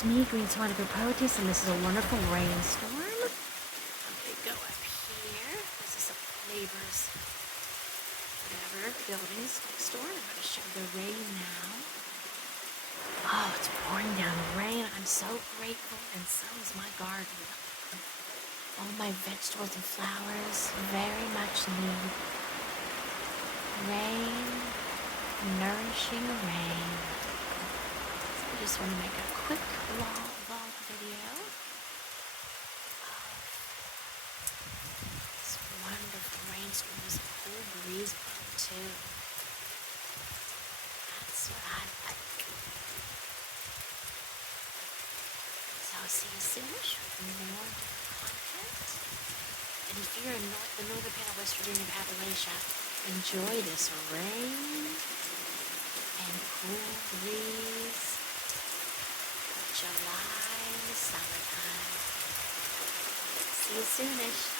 it's me, Green Swanica Protist, and this is a wonderful rainstorm. I'm gonna go up here. This is some neighbors, whatever, buildings next door. I'm gonna show the rain now. Oh, it's pouring down rain. I'm so grateful, and so is my garden. All my vegetables and flowers very much need rain, nourishing rain. So I just want to make a quick vlog video of this wonderful rainstorm. There's a cool breeze blowing too. That's what I like. So I'll see you soonish with more different content. And if you're in the northern part of West Virginia of Appalachia, enjoy this rain and cool breeze of July in the summertime. See you soonish.